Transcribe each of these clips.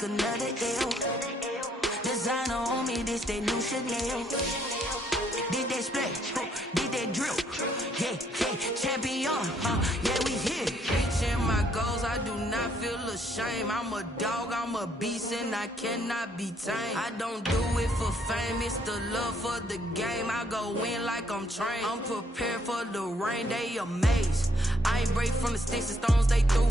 take another L. Designer on me, this that new Chanel. Did that splash, did that drill. Yeah, champion, yeah, we here. Reaching my goals, I do not feel ashamed. I'm a dog, I'm a beast, and I cannot be tamed. I don't do it for fame, it's the love for the game. I go in like I'm trained. I'm prepared for the rain, they amazed. I ain't break from the sticks and stones they threw.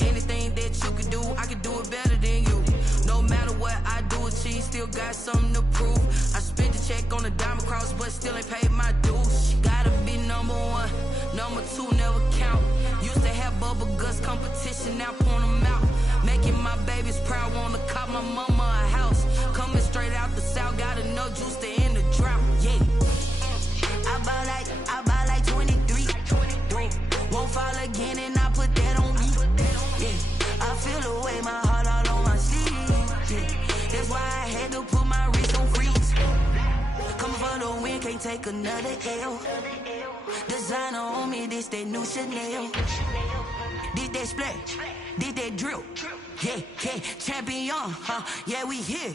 Anything that you could do, I could do it better than you. No matter what I do, achieve, still got something to prove. I spent the check on the diamond cross, but still ain't paid my dues. Gotta be number one, number two never count. Used to have bubble guts competition, now point them out. Making my babies proud, wanna cop my mama a house. Coming straight out the south, got enough juice to end the drought. Yeah, I buy like 23. Won't fall again, and I put that on me. Yeah, I feel the way, my heart all on my sleeve. Yeah, that's why I had to put my wrist on freeze. Coming for the win, can't take another L. Designer on me, this that new Chanel. Did that splash, did that drill. Yeah, champion, yeah, we here.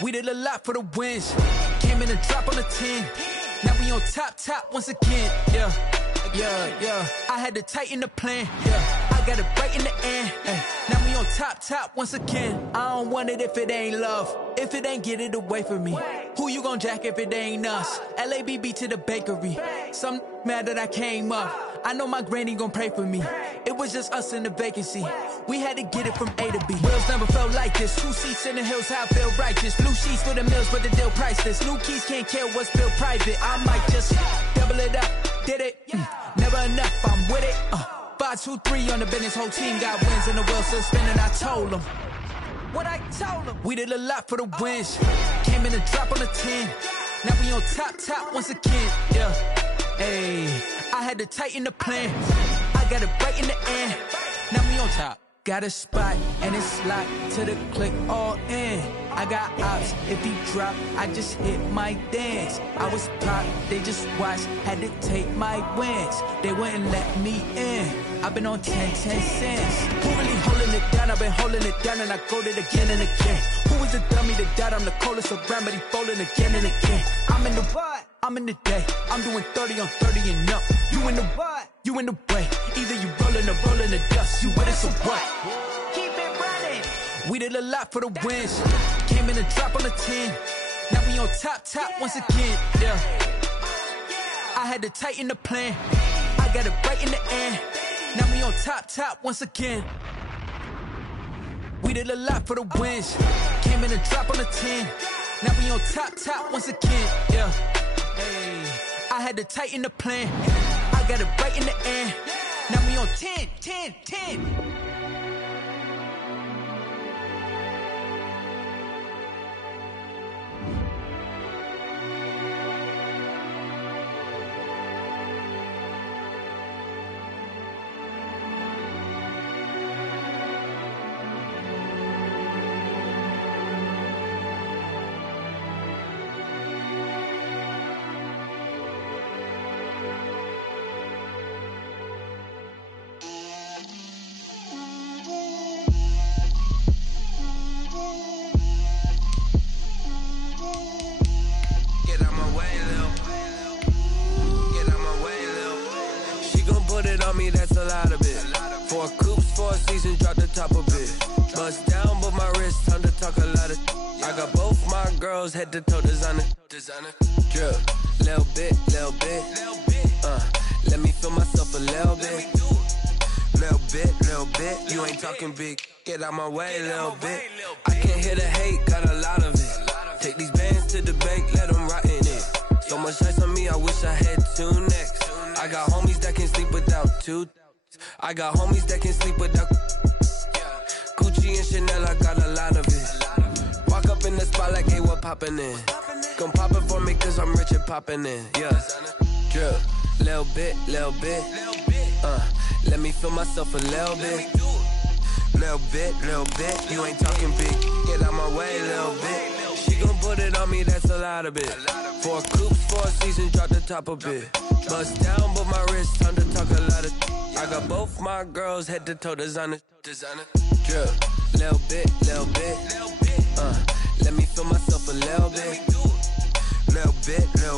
We did a lot for the wins. Came in a drop on the 10. Now we on top once again. Yeah. I had to tighten the plan. Yeah, I got it right in the end. Now we on top once again. I don't want it if it ain't love. If it ain't, get it away from me. Who you gon' jack if it ain't us? LABB to the bakery. Some mad that I came up. I know my granny gon' pray for me. It was just us in the vacancy. We had to get it from A to B. Wheels never felt like this. 2 seats in the hills, how I feel righteous. Blue sheets for the mills, but the deal priceless. New keys can't kill what's built private. I might just double it up. Did it? Never enough, I'm with it. 5, 2, 3 on the business. Whole team got wins and the wheels still spinning. I told them what I told them. We did a lot for the wins. Came in a drop on the 10. Now we on top once again. Yeah. Hey, I had to tighten the plan. I got it right in the end. Now we on top. Got a spot and it's locked to the click all in. I got ops, if he drop, I just hit my dance. I was pop, they just watched, had to take my wins. They wouldn't let me in. I've been on 10 cents. Who really holding it down? I've been holding it down and I go it again and again. Who was the dummy that died? I'm the coldest around, but he folding again and again. I'm in the what? I'm in the day. I'm doing 30 on 30 and up. You in the what? You in the way. Either you rolling or rolling the dust. You with us or what? Keep it running. We did a lot for the wins. Came in a drop on the 10. Now we on top once again. Yeah. I had to tighten the plan. I got it right in the end. Now we on top once again. We did a lot for the wins. Came in a drop on the 10. Now we on top once again. Yeah. Hey, I had to tighten the plan. I got it right in the end. Now we on 10. Me, that's a lot of it. 4 coops, 4 seasons, drop the top of it. Bust down, but my wrist, time to talk a lot of. I got both my girls head to toe designer. Drip, little bit. Let me feel myself a little bit. Little bit. You ain't talking big. Get out my way, little bit. I can't hear the hate. 2. I got homies that can sleep without. Gucci and Chanel, I got a lot of it. Walk up in the spot like, hey, what poppin' in? Come pop it for me, cause I'm rich and poppin' in. Yeah, drip, little bit. Let me feel myself a little bit. Little bit. You ain't talking big. Get out my way, little bit. She gon' put it on me, that's a lot of it. 4 coops, 4 seasons, drop the top a bit. Bust down, but my wrist, time to talk a lot of. I got both my girls, head to toe designer. Drip, little bit. Let me feel myself a little bit. Little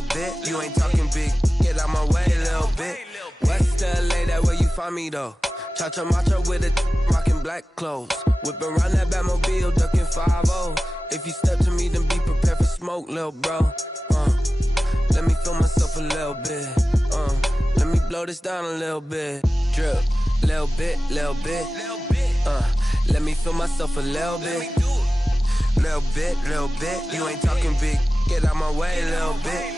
bit. You ain't talking big. Get out my way, little bit. West LA, that where you find me though. Cha-cha macha with it, rockin' black clothes. Whip around that Batmobile, ducking 5-0. If you step to me, then be prepared for smoke, little bro. Let me feel myself a little bit. Let me blow this down a little bit. Drip, little bit. Let me feel myself a little bit. Little bit. You ain't talking big. Get out my way, little bit.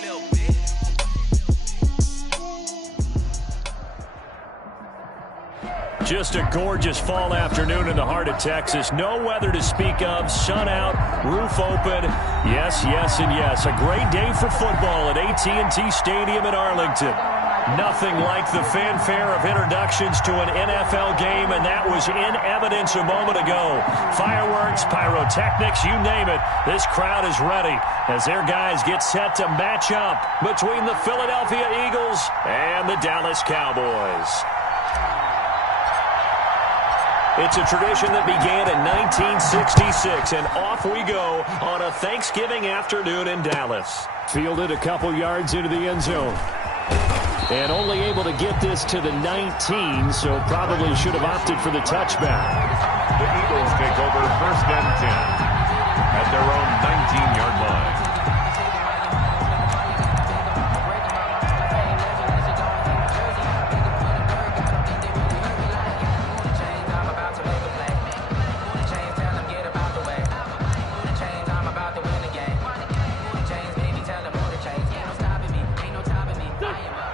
Just a gorgeous fall afternoon in the heart of Texas. No weather to speak of. Sun out, roof open. Yes, and yes. A great day for football at AT&T Stadium in Arlington. Nothing like the fanfare of introductions to an NFL game, and that was in evidence a moment ago. Fireworks, pyrotechnics, you name it. This crowd is ready as their guys get set to match up between the Philadelphia Eagles and the Dallas Cowboys. It's a tradition that began in 1966, and off we go on a Thanksgiving afternoon in Dallas. Fielded a couple yards into the end zone. And only able to get this to the 19, so probably should have opted for the touchback. The Eagles take over 1st and 10 at their own 19-yard line.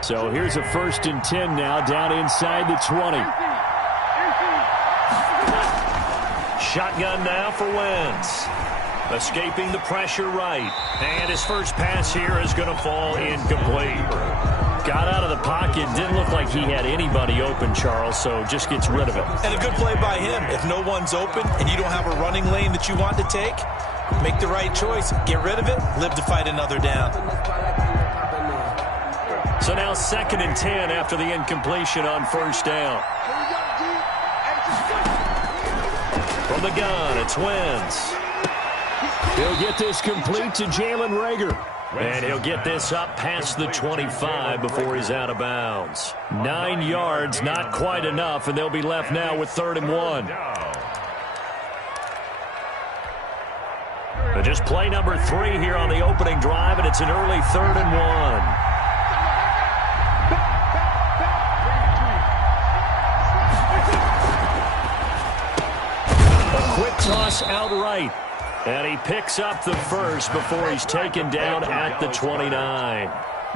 So here's a 1st and 10 now, down inside the 20. Shotgun now for Wentz. Escaping the pressure right. And his first pass here is going to fall incomplete. Got out of the pocket. Didn't look like he had anybody open, Charles, so just gets rid of it. And a good play by him. If no one's open and you don't have a running lane that you want to take, make the right choice. Get rid of it. Live to fight another down. So now 2nd and 10 after the incompletion on 1st down. From the gun, it's Wentz. He'll get this complete to Jalen Reagor. And he'll get this up past the 25 before he's out of bounds. 9 yards, not quite enough, and they'll be left now with 3rd and 1. But just play number 3 here on the opening drive, and it's an early 3rd and 1. Quick toss outright. And he picks up the first before he's taken down at the 29.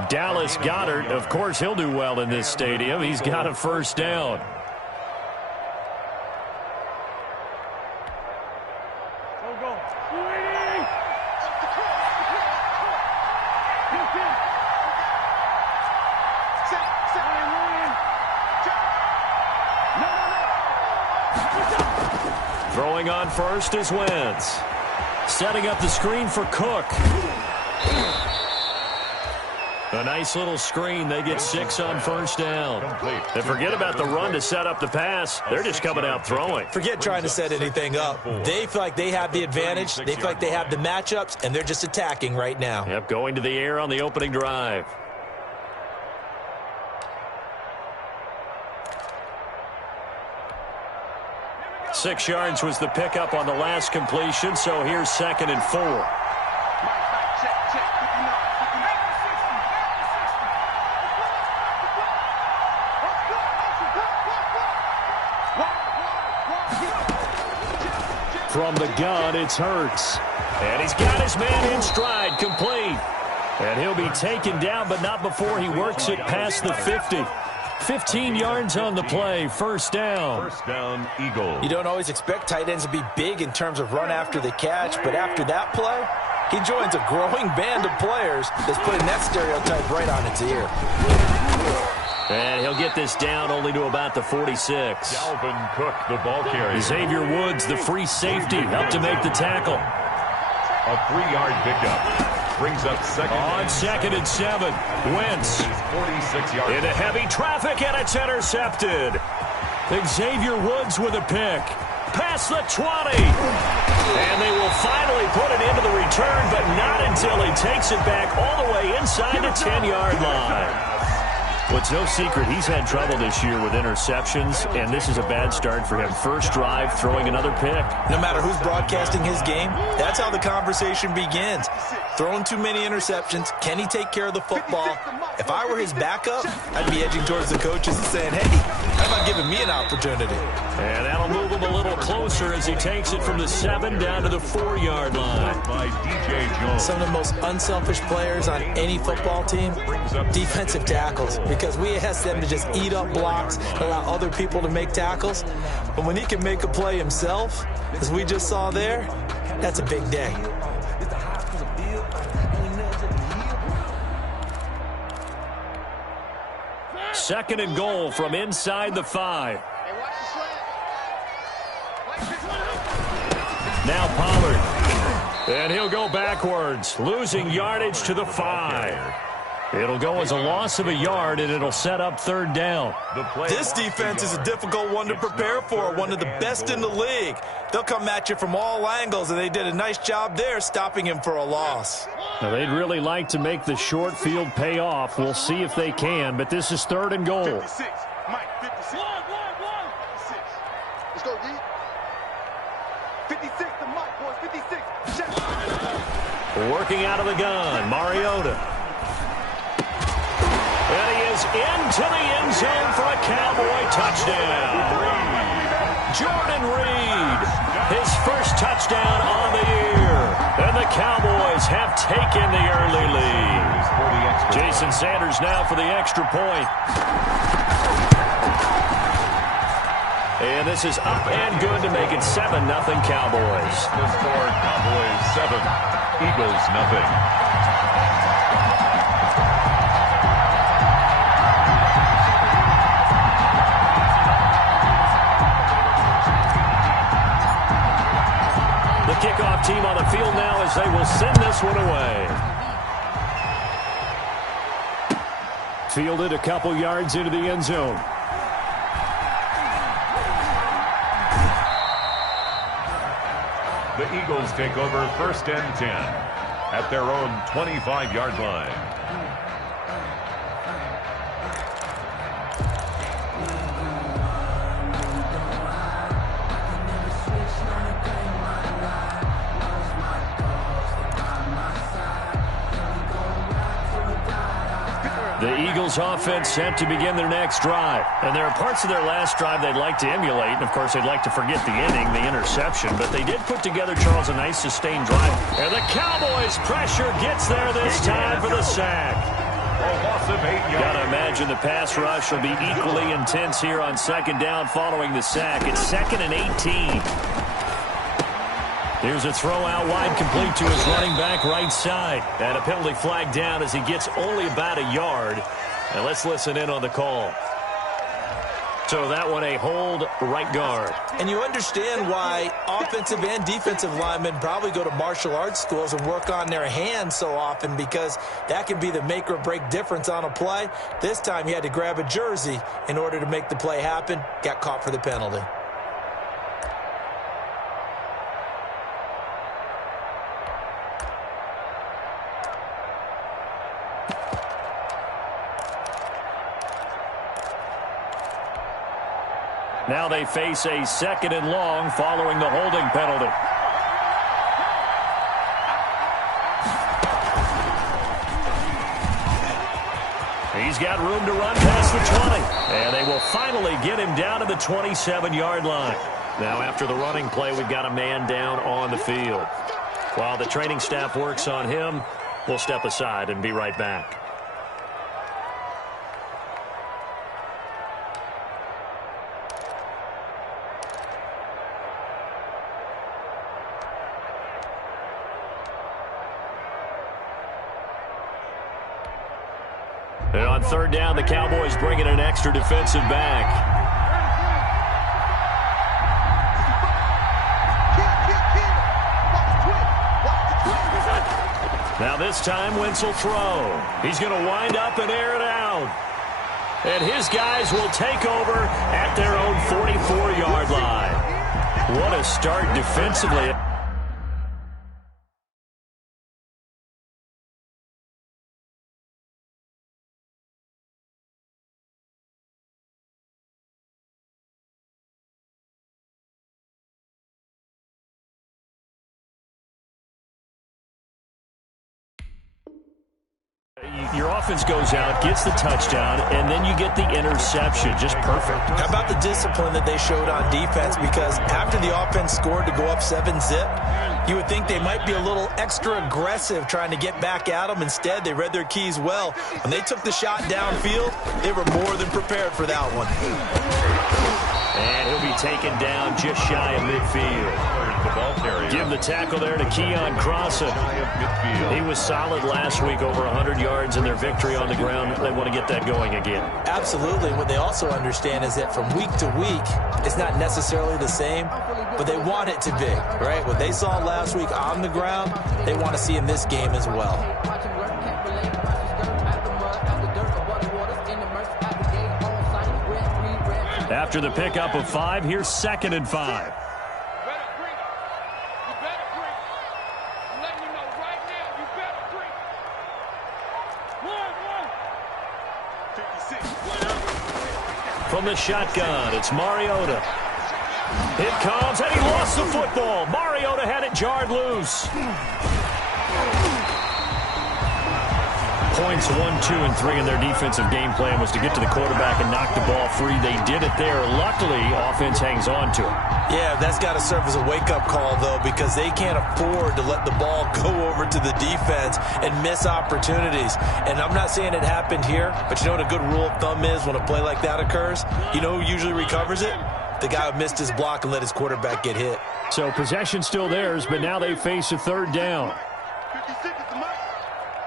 Dallas Goedert, of course, he'll do well in this stadium. He's got a 1st down. Throwing on first is Wentz. Setting up the screen for Cook. A nice little screen. They get 6 on 1st down. And forget about the run to set up the pass. They're just coming out throwing. Forget trying to set anything up. They feel like they have the advantage. They feel like they have the matchups, and they're just attacking right now. Yep, going to the air on the opening drive. Six yards was the pickup on the last completion, so here's 2nd and 4. From the gun, it's Hurts. And he's got his man in stride, complete. And he'll be taken down, but not before he works it past the 50. 15 yards on the play, first down. First down, Eagles. You don't always expect tight ends to be big in terms of run after the catch, but after that play, he joins a growing band of players that's putting that stereotype right on its ear. And he'll get this down only to about the 46. Dalvin Cook, the ball carrier. Xavier Woods, the free safety, up to make the tackle. A 3-yard pickup. Brings up second. On 2nd and 7. Wentz. 46 yards. Into heavy traffic, and it's intercepted. Xavier Woods with a pick. Past the 20. And they will finally put it into the return, but not until he takes it back all the way inside the 10-yard line. Well, it's no secret he's had trouble this year with interceptions, and this is a bad start for him. First drive, throwing another pick. No matter who's broadcasting his game, that's how the conversation begins. Throwing too many interceptions. Can he take care of the football? If I were his backup, I'd be edging towards the coaches and saying, hey, how about giving me an opportunity? And that'll move him a little closer as he takes it from the 7 down to the 4-yard line. By DJ Jones. Some of the most unselfish players on any football team, defensive tackles, because we ask them to just eat up blocks and allow other people to make tackles. But when he can make a play himself, as we just saw there, that's a big day. Second and goal from inside the 5. Now Pollard. And he'll go backwards, losing yardage to the 5. It'll go as a loss of a yard, and it'll set up 3rd down. This defense is a difficult one to prepare for, one of the best in the league. They'll come at you from all angles, and they did a nice job there stopping him for a loss. Now, they'd really like to make the short field pay off. We'll see if they can, but this is 3rd and goal. 56. Mike, 56. 56. Let's go, D. 56 to Mike, boys. 56. Check. Working out of the gun, Mariota. And he is into the end zone for a Cowboy touchdown. Jordan Reed, his first touchdown on the year. And the Cowboys have taken the early lead. Jason Sanders now for the extra point. And this is up and good to make it 7-0 Cowboys. The score, Cowboys 7, Eagles 0. Kickoff team on the field now as they will send this one away. Fielded a couple yards into the end zone. The Eagles take over 1st and 10 at their own 25-yard line. The Eagles offense set to begin their next drive. And there are parts of their last drive they'd like to emulate. And, of course, they'd like to forget the inning, the interception. But they did put together, Charles, a nice sustained drive. And the Cowboys' pressure gets there this time for the sack. Got to imagine the pass rush will be equally intense here on 2nd down following the sack. It's 2nd and 18. Here's a throw out wide, complete to his running back right side. And a penalty flag down as he gets only about a yard. And let's listen in on the call. So that one a hold, right guard. And you understand why offensive and defensive linemen probably go to martial arts schools and work on their hands so often, because that can be the make or break difference on a play. This time he had to grab a jersey in order to make the play happen. Got caught for the penalty. Now they face a 2nd and long following the holding penalty. He's got room to run past the 20. And they will finally get him down to the 27-yard line. Now after the running play, we've got a man down on the field. While the training staff works on him, we'll step aside and be right back. And on third down, the Cowboys bring in an extra defensive back. Now this time, Wentz will throw. He's going to wind up and air it out. And his guys will take over at their own 44-yard line. What a start defensively. Your offense goes out, gets the touchdown, and then you get the interception. Just perfect. How about the discipline that they showed on defense? Because after the offense scored to go up 7-zip, you would think they might be a little extra aggressive trying to get back at them. Instead, they read their keys well. When they took the shot downfield, they were more than prepared for that one. And he'll be taken down just shy of midfield. Give the tackle there to Keon Crossan. He was solid last week, over 100 yards in their victory on the ground. They want to get that going again. Absolutely. What they also understand is that from week to week, it's not necessarily the same, but they want it to be, right? What they saw last week on the ground, they want to see in this game as well. After the pickup of 5, here's 2nd and 5. From the shotgun, it's Mariota. It comes, and he lost the football. Mariota had it jarred loose. Points 1, 2, and 3 in their defensive game plan was to get to the quarterback and knock the ball free. They did it there. Luckily, offense hangs on to it. Yeah, that's got to serve as a wake-up call, though, because they can't afford to let the ball go over to the defense and miss opportunities. And I'm not saying it happened here, but you know what a good rule of thumb is when a play like that occurs? You know who usually recovers it? The guy who missed his block and let his quarterback get hit. So possession still theirs, but now they face a 3rd down. 56 is the mic.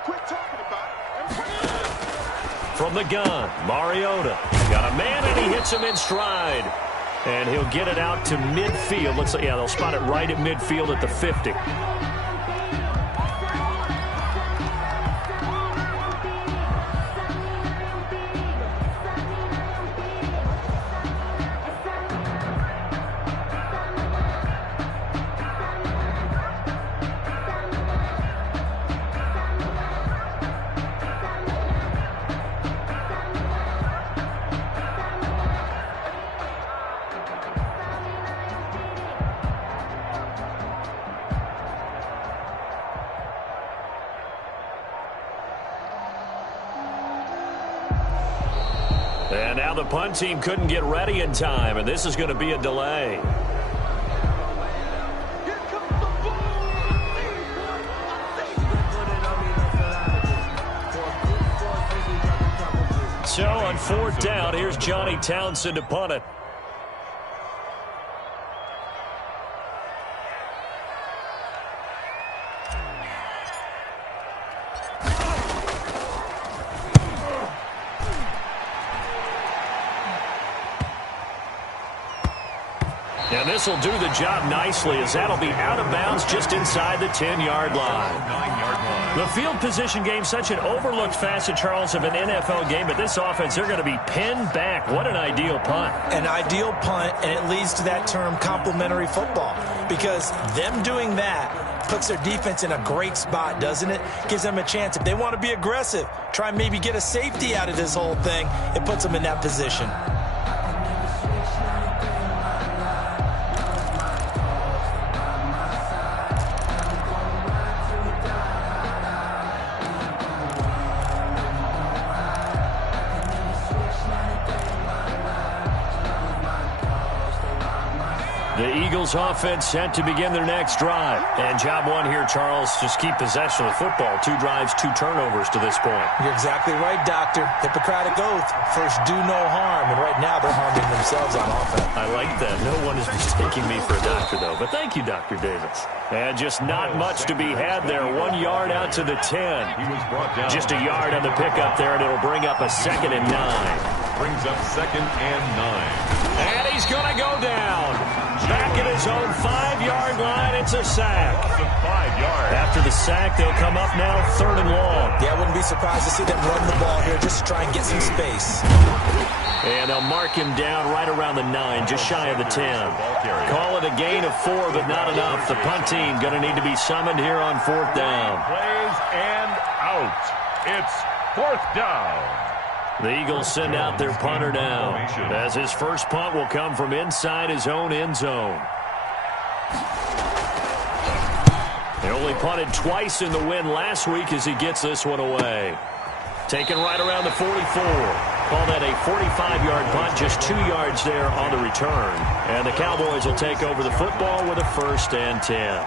Quit talking about it. From the gun, Mariota got a man, and he hits him in stride. And he'll get it out to midfield. Looks like, yeah, they'll spot it right at midfield at the 50. And now the punt team couldn't get ready in time, and this is going to be a delay. So on 4th down, here's Johnny Townsend to punt it. And this will do the job nicely, as that'll be out of bounds just inside the 10-yard line. 9-yard line. The field position game, such an overlooked facet, Charles, of an NFL game, but this offense, they're going to be pinned back. What an ideal punt. An ideal punt, and it leads to that term complementary football, because them doing that puts their defense in a great spot, doesn't it? Gives them a chance. If they want to be aggressive, try and maybe get a safety out of this whole thing, it puts them in that position. Eagles offense set to begin their next drive. And job one here, Charles, just keep possession of the football. 2 drives, 2 turnovers to this point. You're exactly right, Doctor. Hippocratic oath. First, do no harm. And right now, they're harming themselves on offense. I like that. No one is mistaking me for a doctor, though. But thank you, Dr. Davis. And just not much to be had there. 1 yard out to the 10. Just a yard on the pickup there, and it'll bring up a 2nd and 9. Brings up 2nd and 9. And he's going to go down. Back at his own 5-yard line. It's a sack. 5 yards. After the sack, they'll come up now 3rd and long. Yeah, I wouldn't be surprised to see them run the ball here just to try and get some space. And they'll mark him down right around the 9, just shy of the 10. Call it a gain of 4, but not enough. The punt team going to need to be summoned here on 4th down. Plays and out. It's 4th down. The Eagles send out their punter now, as his first punt will come from inside his own end zone. They only punted twice in the win last week as he gets this one away. Taken right around the 44. Call that a 45-yard punt, just 2 yards there on the return. And the Cowboys will take over the football with a 1st and 10.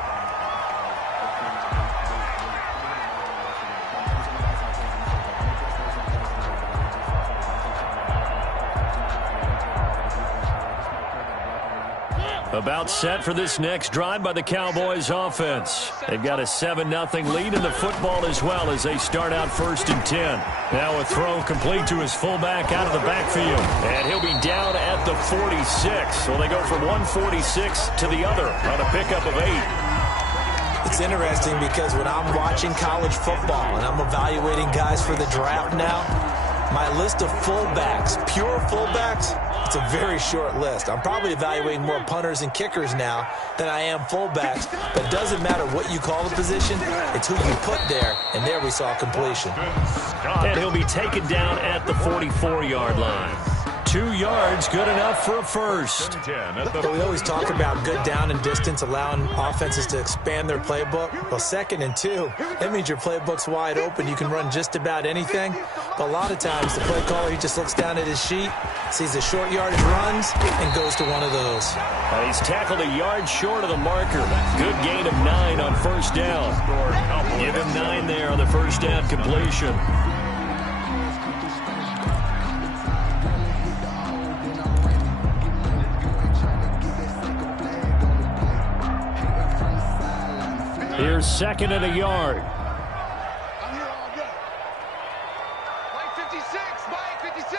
About set for this next drive by the Cowboys offense. They've got a 7-0 lead in the football as well as they start out 1st and 10. Now a throw complete to his fullback out of the backfield. And he'll be down at the 46. So they go from 146 to the other on a pickup of 8. It's interesting because when I'm watching college football and I'm evaluating guys for the draft now, my list of fullbacks, pure fullbacks, it's a very short list. I'm probably evaluating more punters and kickers now than I am fullbacks. But it doesn't matter what you call the position. It's who you put there. And there we saw completion. And he'll be taken down at the 44-yard line. 2 yards, good enough for a first. So we always talk about good down and distance, allowing offenses to expand their playbook. Well, 2nd and 2, that means your playbook's wide open. You can run just about anything. But a lot of times, the play caller, he just looks down at his sheet, sees the short yardage runs, and goes to one of those. He's tackled a yard short of the marker. Good gain of 9 on 1st down. Give him 9 there on the 1st down completion. Here's 2nd and a yard. I'm here all day. Mike 56, Mike 56.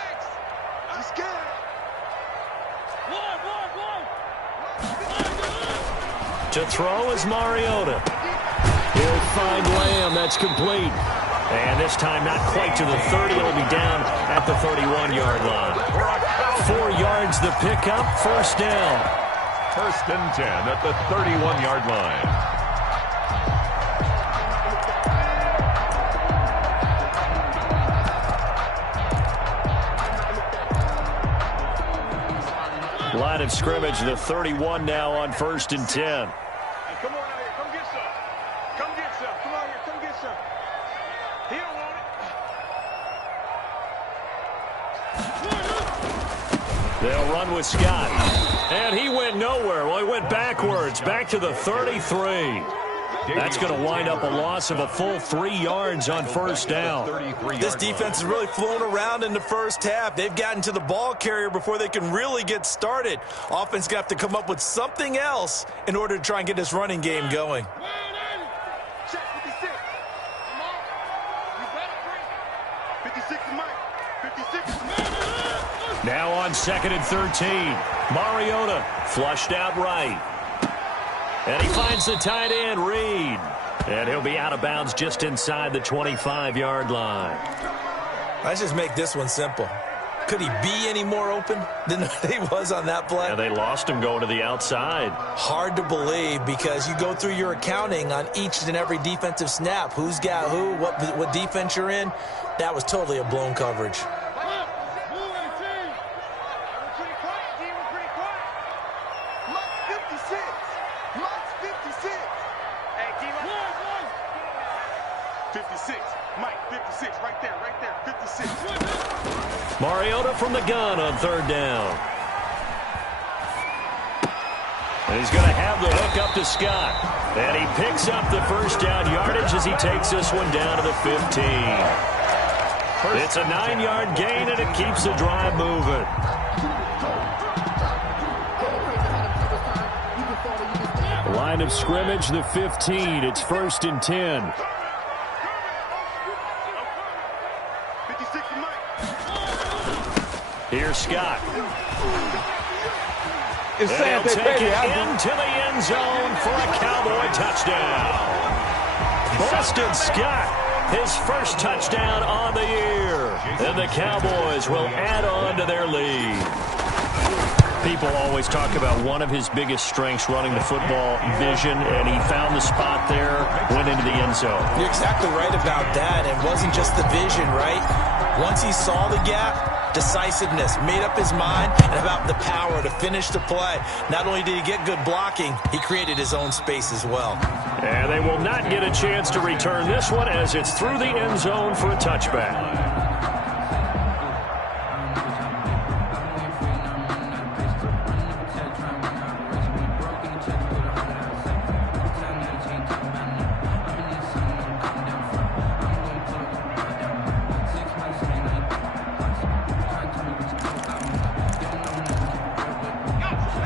I'm scared. To throw is Mariota. He'll find Lamb. That's complete. And this time not quite to the 30. It'll be down at the 31-yard line. 4 yards the pickup. 1st down. 1st and 10 at the 31-yard line. Line of scrimmage, the 31 now on 1st and 10. Hey, come on out here. Come get some. Come get some. Come out here. Come get some. He don't want it. They'll run with Scott. And he went nowhere. Well, he went backwards. Back to the 33. That's going to wind up a loss of a full 3 yards on 1st down. This defense is really flown around in the first half. They've gotten to the ball carrier before they can really get started. Offense got to come up with something else in order to try and get this running game going. Check 56. Come on. You better bring 56 to Mike. 56. Now on 2nd and 13. Mariota flushed out right. And he finds the tight end, Reed. And he'll be out of bounds just inside the 25-yard line. Let's just make this one simple. Could he be any more open than he was on that play? Yeah, they lost him going to the outside. Hard to believe because you go through your accounting on each and every defensive snap. Who's got who, what defense you're in. That was totally a blown coverage. Mariota from the gun on 3rd down. And he's going to have the hook up to Scott. And he picks up the first down yardage as he takes this one down to the 15. It's a 9-yard gain, and it keeps the drive moving. Line of scrimmage, the 15. It's 1st and 10. Here's Scott. And he'll take it into the end zone for a Cowboy touchdown. Boston Scott, his first touchdown on the year. And the Cowboys will add on to their lead. People always talk about one of his biggest strengths running the football, vision, and he found the spot there, went into the end zone. You're exactly right about that. It wasn't just the vision, right? Once he saw the gap, decisiveness, made up his mind, and about the power to finish the play. Not only did he get good blocking, he created his own space as well. And they will not get a chance to return this one as it's through the end zone for a touchback.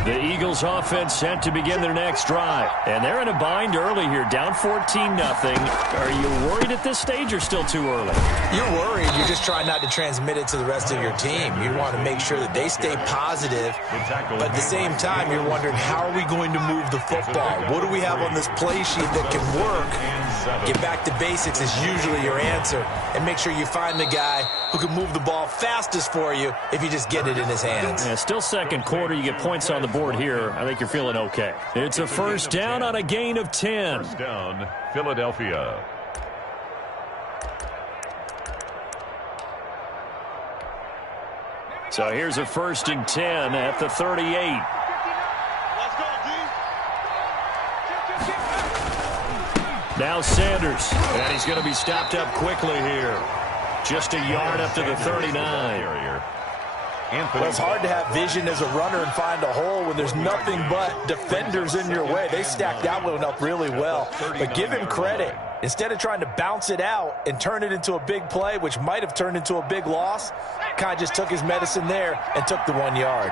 The Eagles offense set to begin their next drive. And they're in a bind early here, down 14-0. Are you worried at this stage or still too early? You're worried. You're just trying not to transmit it to the rest of your team. You want to make sure that they stay positive. But at the same time, you're wondering, how are we going to move the football? What do we have on this play sheet that can work? Get back to basics is usually your answer. And make sure you find the guy who can move the ball fastest for you if you just get it in his hands. Yeah, still second quarter. You get points on the board here. I think you're feeling okay. It's a first down on a gain of 10. First down, Philadelphia. So here's a 1st and 10 at the 38. Now Sanders, and he's going to be stopped up quickly here. Just a yard up to the 39. Well, it's hard to have vision as a runner and find a hole when there's nothing but defenders in your way. They stacked that one up really well. But give him credit. Instead of trying to bounce it out and turn it into a big play, which might have turned into a big loss, kind of just took his medicine there and took the 1 yard.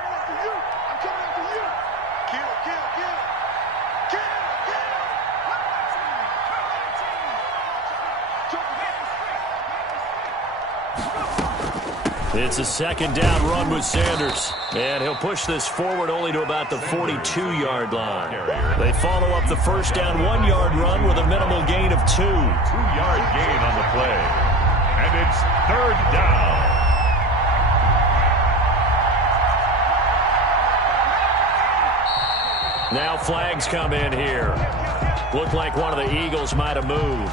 It's a second down run with Sanders. And he'll push this forward only to about the 42-yard line. They follow up the first down 1-yard run with a minimal gain of 2. 2-yard gain on the play. And it's 3rd down. Now flags come in here. Looked like one of the Eagles might have moved.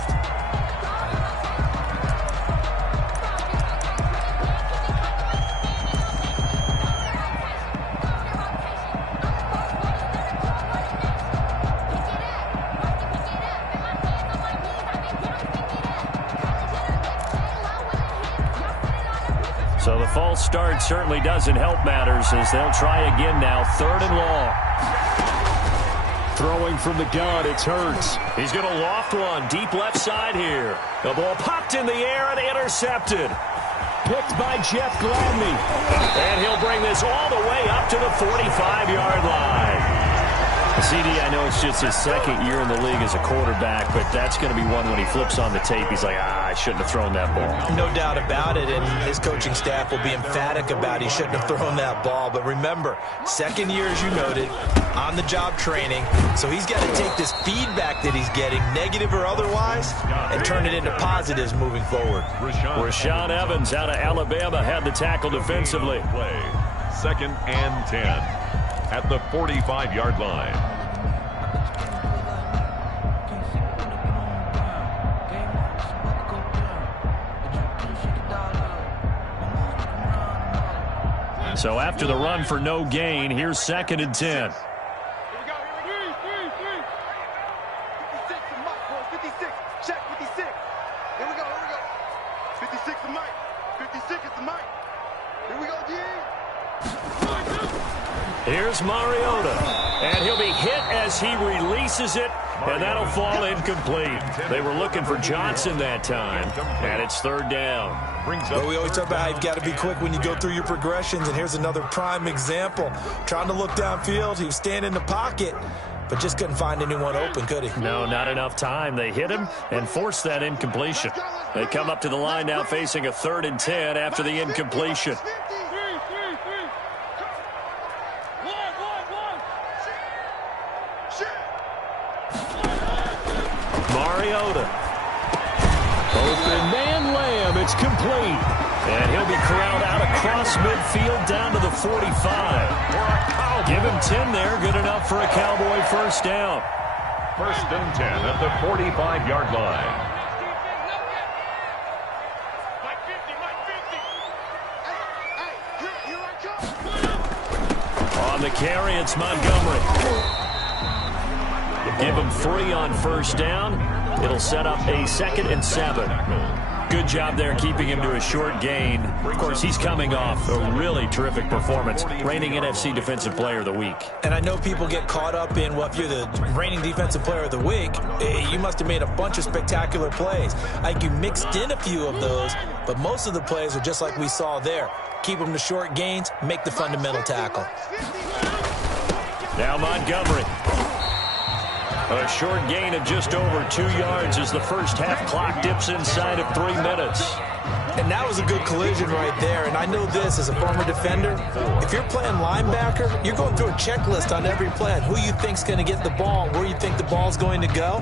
So the false start certainly doesn't help matters as they'll try again now. 3rd and long. Throwing from the gun, it's Hurts. He's going to loft one deep left side here. The ball popped in the air and intercepted. Picked by Jeff Gladney. And he'll bring this all the way up to the 45-yard line. CD, I know it's just his second year in the league as a quarterback, but that's going to be one when he flips on the tape. He's like, I shouldn't have thrown that ball. No doubt about it, and his coaching staff will be emphatic about he shouldn't have thrown that ball. But remember, second year, as you noted, on-the-job training, so he's got to take this feedback that he's getting, negative or otherwise, and turn it into positives moving forward. Rashaan Evans out of Alabama had the tackle defensively. Play. 2nd and 10 at the 45-yard line. So after the run for no gain, here's 2nd and 10. Here's Mariota, and he'll be hit as he releases it, and that'll fall incomplete. They were looking for Johnson that time, and it's third down. Well, we always talk about how you've got to be quick when you go through your progressions, and here's another prime example. Trying to look downfield, he was standing in the pocket, but just couldn't find anyone open, could he? No, not enough time. They hit him and forced that incompletion. They come up to the line now facing a 3rd and 10 after the incompletion. Mariota. Open man Lamb. It's complete. And he'll be corralled out across midfield down to the 45. Give him 10 there. Good enough for a Cowboy first down. 1st and 10 at the 45-yard line. On the carry, it's Montgomery. Give him 3 on first down. It'll set up a 2nd and 7. Good job there keeping him to a short gain. Of course, he's coming off a really terrific performance, reigning NFC Defensive Player of the Week. And I know people get caught up in, well, if you're the reigning Defensive Player of the Week, you must have made a bunch of spectacular plays. I think you mixed in a few of those, but most of the plays are just like we saw there. Keep them to short gains, make the fundamental tackle. Now Montgomery. A short gain of just over 2 yards as the first half clock dips inside of 3 minutes. And that was a good collision right there. And I know this as a former defender. If you're playing linebacker, you're going through a checklist on every play on who you think's going to get the ball, where you think the ball's going to go.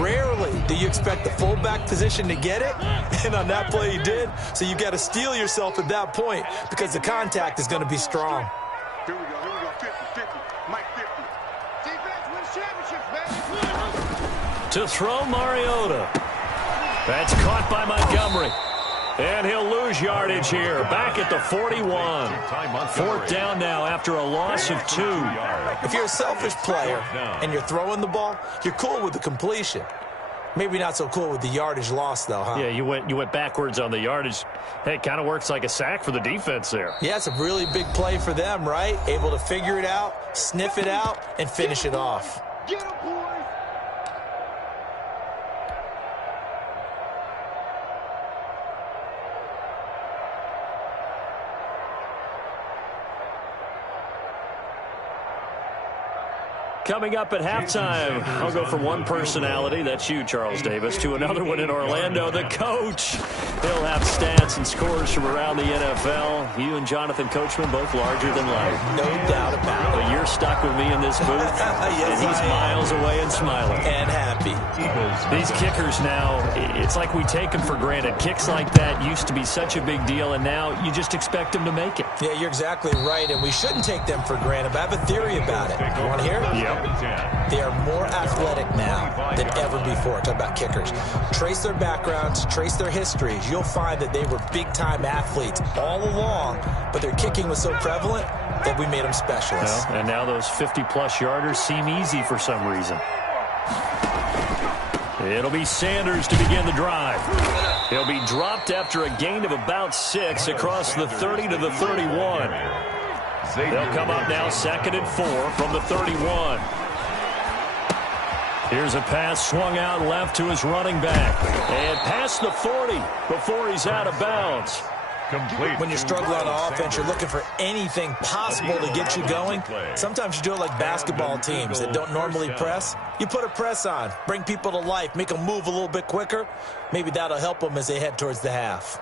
Rarely do you expect the fullback position to get it. And on that play, he did. So you got to steel yourself at that point because the contact is going to be strong. Here we go. 50-50. Mike 50. Defense wins championships, baby. To throw Mariota. That's caught by Montgomery. And he'll lose yardage here. Back at the 41. 4th down now after a loss of 2. If you're a selfish player and you're throwing the ball, you're cool with the completion. Maybe not so cool with the yardage loss, though, huh? Yeah, you went backwards on the yardage. Hey, it kind of works like a sack for the defense there. Yeah, it's a really big play for them, right? Able to figure it out, sniff it out, and finish it off. Get him, boys. Coming up at halftime, I'll go from one personality, that's you, Charles Davis, to another one in Orlando, the coach. He'll have stats and scores from around the NFL. You and Jonathan Coachman, both larger than life. No doubt about it. But you're stuck with me in this booth, Yes, and he's miles away and smiling. And happy. These kickers now, it's like we take them for granted. Kicks like that used to be such a big deal, and now you just expect them to make it. Yeah, you're exactly right, and we shouldn't take them for granted, but I have a theory about it. You want to hear it? Yep. They are more athletic now than ever before. Talk about kickers. Trace their backgrounds, trace their histories. You'll find that they were big-time athletes all along, but their kicking was so prevalent that we made them specialists. Well, and now those 50-plus yarders seem easy for some reason. It'll be Sanders to begin the drive. He'll be dropped after a gain of about 6 across the 30 to the 31. They'll come up now 2nd and 4 from the 31. Here's a pass swung out left to his running back. And past the 40 before he's out of bounds. When you're struggling on offense, you're looking for anything possible to get you going. Sometimes you do it like basketball teams that don't normally press. You put a press on, bring people to life, make them move a little bit quicker. Maybe that'll help them as they head towards the half.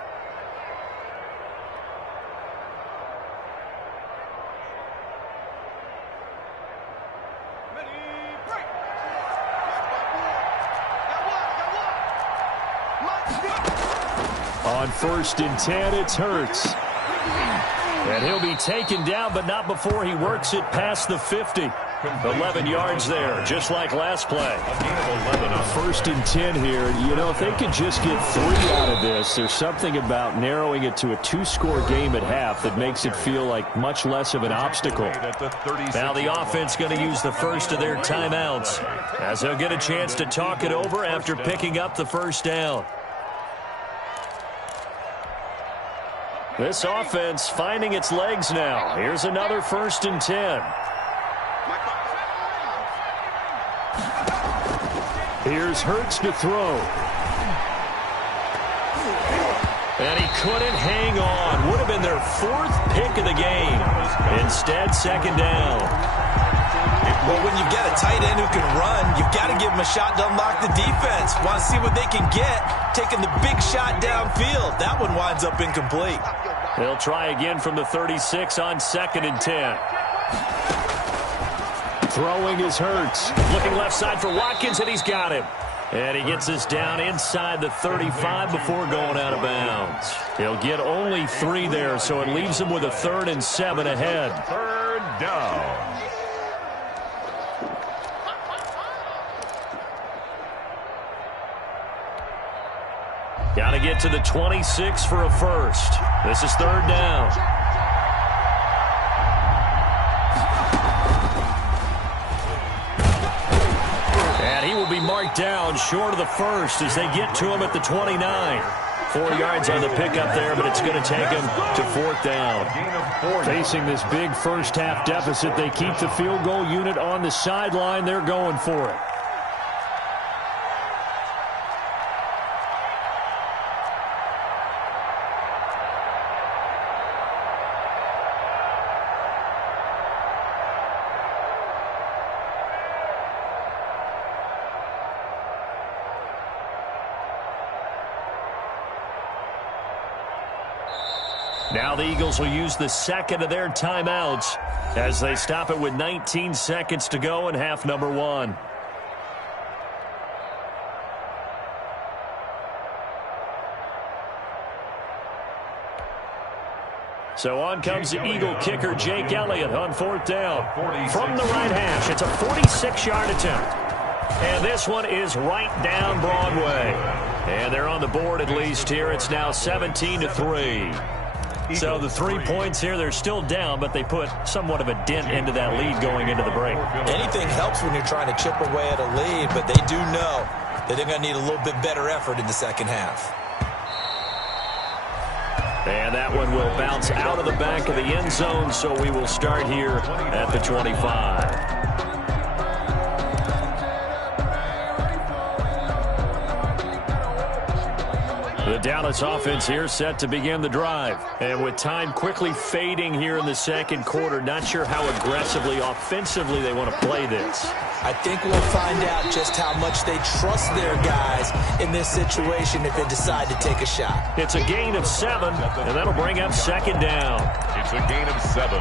On 1st and 10, it's Hurts. And he'll be taken down, but not before he works it past the 50. 11 yards there, just like last play. 1st and 10 here. You know, if they could just get 3 out of this, there's something about narrowing it to a 2-score game at half that makes it feel like much less of an obstacle. Now the offense going to use the first of their timeouts, as they'll get a chance to talk it over after picking up the first down. This offense finding its legs now. Here's another 1st and 10. Here's Hurts to throw. And he couldn't hang on. Would have been their 4th pick of the game. Instead, 2nd down. Well, when you've got a tight end who can run, you've got to give him a shot to unlock the defense. Want to see what they can get, taking the big shot downfield. That one winds up incomplete. They'll try again from the 36 on 2nd and 10. Throwing is Hurts. Looking left side for Watkins, and he's got him. And he gets us down inside the 35 before going out of bounds. He'll get only 3 there, so it leaves him with a 3rd and 7 ahead. 3rd down. Got to get to the 26 for a first. This is 3rd down. And he will be marked down short of the first as they get to him at the 29. 4 yards on the pickup there, but it's going to take him to 4th down. Facing this big first-half deficit, they keep the field goal unit on the sideline. They're going for it. Now the Eagles will use the 2nd of their timeouts as they stop it with 19 seconds to go in half number 1. So on comes the Eagle kicker, Jake Elliott, on 4th down. From the right hash, it's a 46-yard attempt. And this one is right down Broadway. And they're on the board at least here. It's now 17-3. So the 3 points here, they're still down, but they put somewhat of a dent into that lead going into the break. Anything helps when you're trying to chip away at a lead, but they do know that they're going to need a little bit better effort in the second half. And that one will bounce out of the back of the end zone, so we will start here at the 25. The Dallas offense here set to begin the drive. And with time quickly fading here in the second quarter, not sure how aggressively, offensively they want to play this. I think we'll find out just how much they trust their guys in this situation if they decide to take a shot. It's a gain of 7, and that'll bring up 2nd down. It's a gain of 7.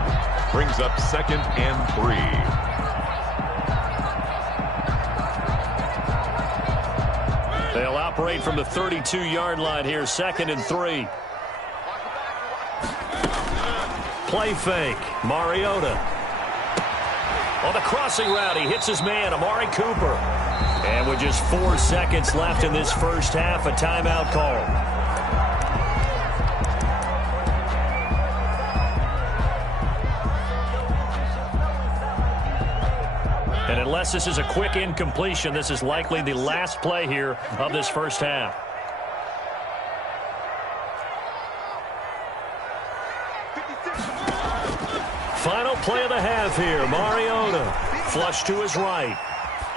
Brings up 2nd and 3. They'll operate from the 32-yard line here, 2nd and 3. Play fake, Mariota. On the crossing route, he hits his man, Amari Cooper. And with just 4 seconds left in this first half, a timeout call. And unless this is a quick incompletion, this is likely the last play here of this first half. Final play of the half here. Mariota flush to his right.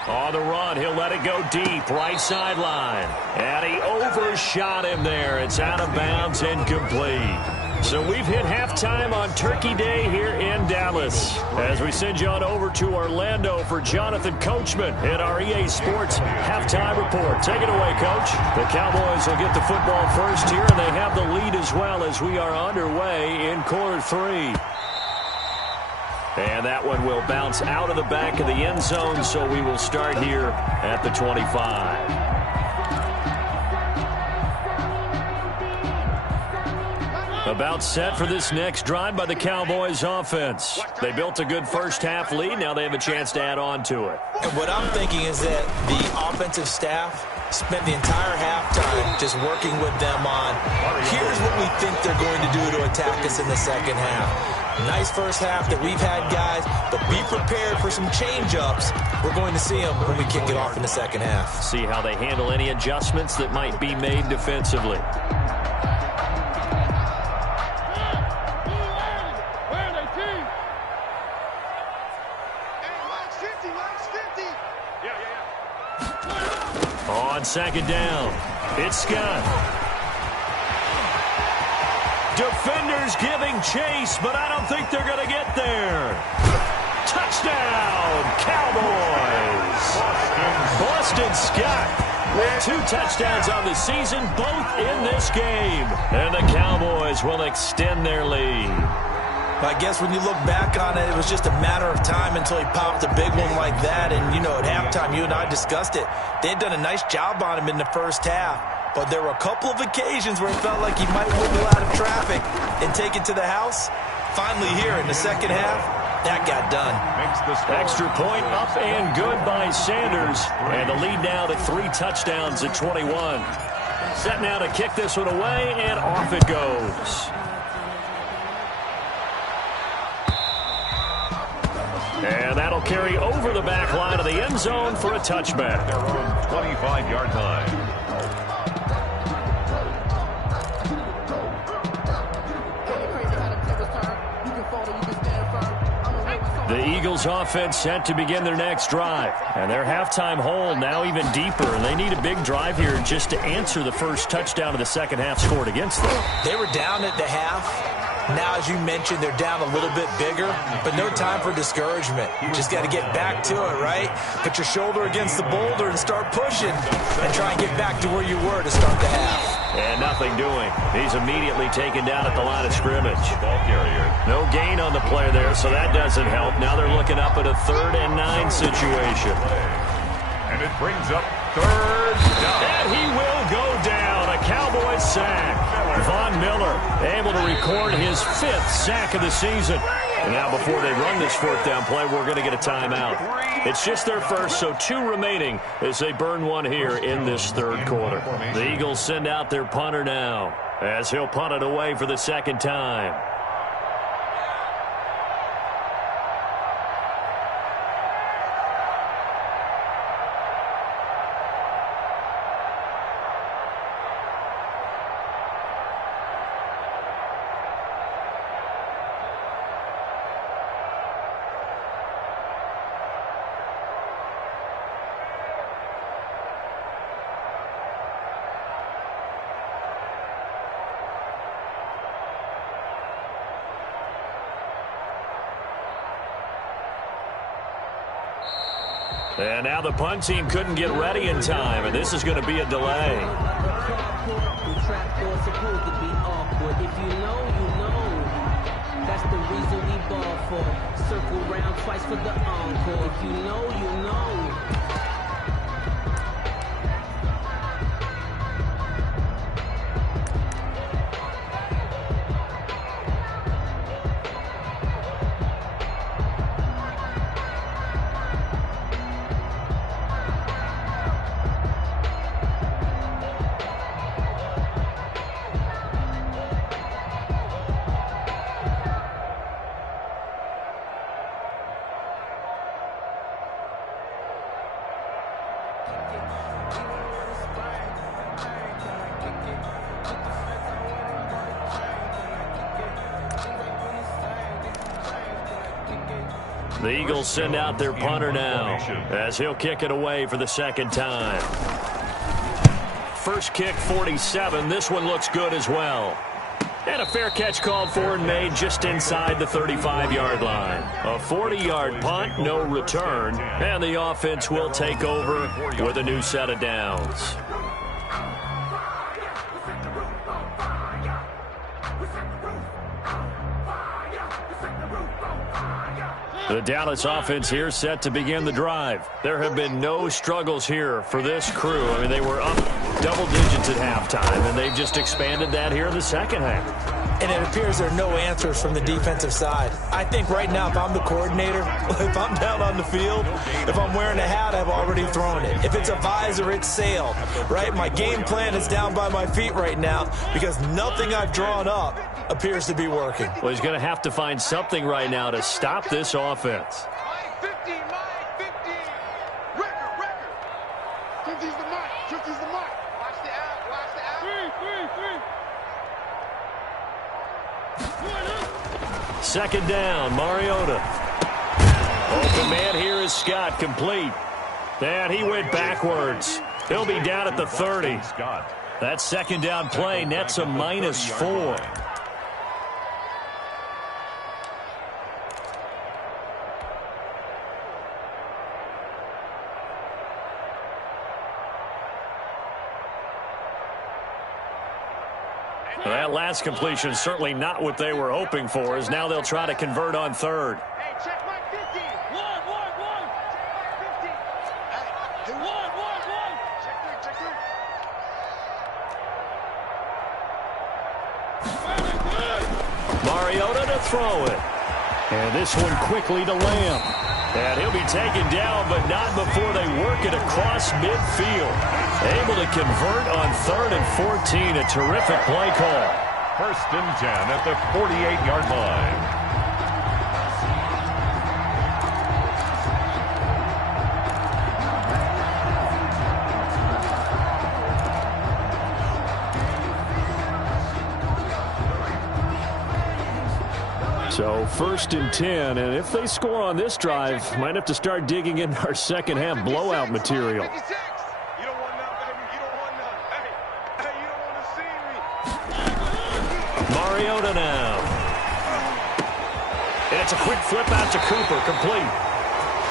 On the run, he'll let it go deep, right sideline. And he overshot him there. It's out of bounds, incomplete. So we've hit halftime on Turkey Day here in Dallas. As we send you on over to Orlando for Jonathan Coachman in our EA Sports halftime report. Take it away, Coach. The Cowboys will get the football first here, and they have the lead as well as we are underway in quarter 3. And that one will bounce out of the back of the end zone, so we will start here at the 25. About set for this next drive by the Cowboys offense. They built a good first half lead. Now they have a chance to add on to it. And what I'm thinking is that the offensive staff spent the entire halftime just working with them on, here's what we think they're going to do to attack us in the second half. Nice first half that we've had, guys, but be prepared for some change-ups. We're going to see them when we kick it off in the second half. See how they handle any adjustments that might be made defensively. On second down, it's Scott. Defenders giving chase, but I don't think they're going to get there. Touchdown, Cowboys. Boston Scott. 2 touchdowns on the season, both in this game. And the Cowboys will extend their lead. I guess when you look back on it, it was just a matter of time until he popped a big one like that. And, at halftime, you and I discussed it. They had done a nice job on him in the first half. But there were a couple of occasions where it felt like he might wiggle out of traffic and take it to the house. Finally here in the second half, that got done. Extra point up and good by Sanders. And the lead now to 3 touchdowns at 21. Set now to kick this one away, and off it goes. And that'll carry over the back line of the end zone for a touchback. Their own 25-yard line. The Eagles offense set to begin their next drive. And their halftime hole now even deeper. And they need a big drive here just to answer the first touchdown of the second half scored against them. They were down at the half. Now, as you mentioned, they're down a little bit bigger, but no time for discouragement. You just got to get back to it, right? Put your shoulder against the boulder and start pushing and try and get back to where you were to start the half. And nothing doing. He's immediately taken down at the line of scrimmage. Ball carrier. No gain on the play there, so that doesn't help. Now they're looking up at a 3rd and 9 situation. And it brings up 3rd down. And he will go down. A Cowboys sack. Von Miller able to record his 5th sack of the season. And now before they run this 4th down play, we're going to get a timeout. It's just their first, so 2 remaining as they burn one here in this 3rd quarter. The Eagles send out their punter now as he'll punt it away for the 2nd time. And now the punt team couldn't get ready in time, and this is going to be a delay. If you know, you know. That's the reason we ball for. Circle round twice for the encore. If you know, you know. The Eagles send out their punter now as he'll kick it away for the 2nd time. First kick, 47. This one looks good as well. And a fair catch called for and made just inside the 35-yard line. A 40-yard punt, no return, and the offense will take over with a new set of downs. The Dallas offense here set to begin the drive. There have been no struggles here for this crew. I mean, they were up double digits at halftime, and they've just expanded that here in the second half. And it appears there are no answers from the defensive side. I think right now, if I'm the coordinator, if I'm down on the field, if I'm wearing a hat, I've already thrown it. If it's a visor, it's sailed, right? My game plan is down by my feet right now because nothing I've drawn up appears to be working. Well, he's going to have to find something right now to stop this offense. Mike 50, Mike 50. Record. 50's the Mike, 50's the Mike. Watch the out, watch the out. 2nd down, Mariota. Open man here is Scott, complete. And he went backwards. He'll be down at the 30. That second down play nets a -4. That last completion certainly not what they were hoping for, as now they'll try to convert on third. Hey, check my 50. One. Check my 50. One. Check three. Mariota to throw it. And this one quickly to Lamb. And he'll be taken down, but not before they work it across midfield. Able to convert on 3rd and 14. A terrific play call. 1st and 10 at the 48-yard line. So 1st and 10, and if they score on this drive, might have to start digging in our second half blowout material. 56. You don't want none, baby. You don't want none. Hey, you don't want to see me. Mariota now. And it's a quick flip out to Cooper, complete.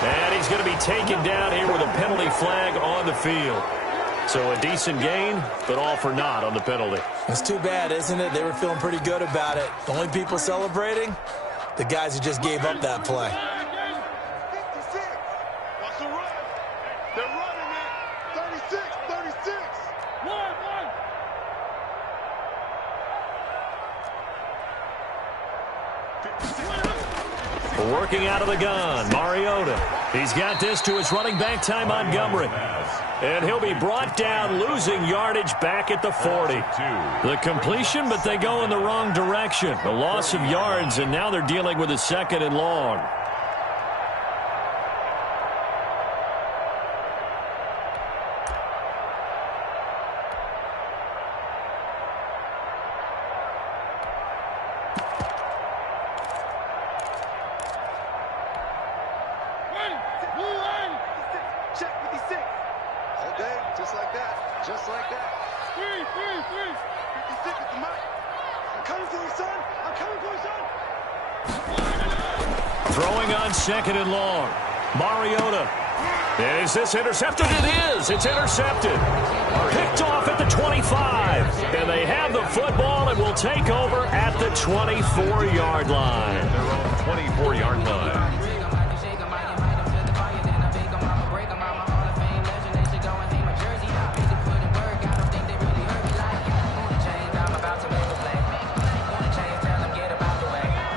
And he's going to be taken down here with a penalty flag on the field. So a decent gain, but all for naught on the penalty. It's too bad, isn't it? They were feeling pretty good about it. The only people celebrating, the guys who just gave up that play. 56. Watch the run. They're running it. 36. One. Working out of the gun, Mariota. He's got this to his running back, Ty Montgomery. And he'll be brought down, losing yardage back at the 40. The completion, but they go in the wrong direction. A loss of yards, and now they're dealing with a 2nd and long. Check 56. All day, just like that. 56 is the mic. I'm coming for you, son. Throwing on 2nd and long. Mariota. Is this intercepted? It is. It's intercepted. Picked off at the 25. And they have the football and will take over at the 24-yard line. Their own 24-yard line.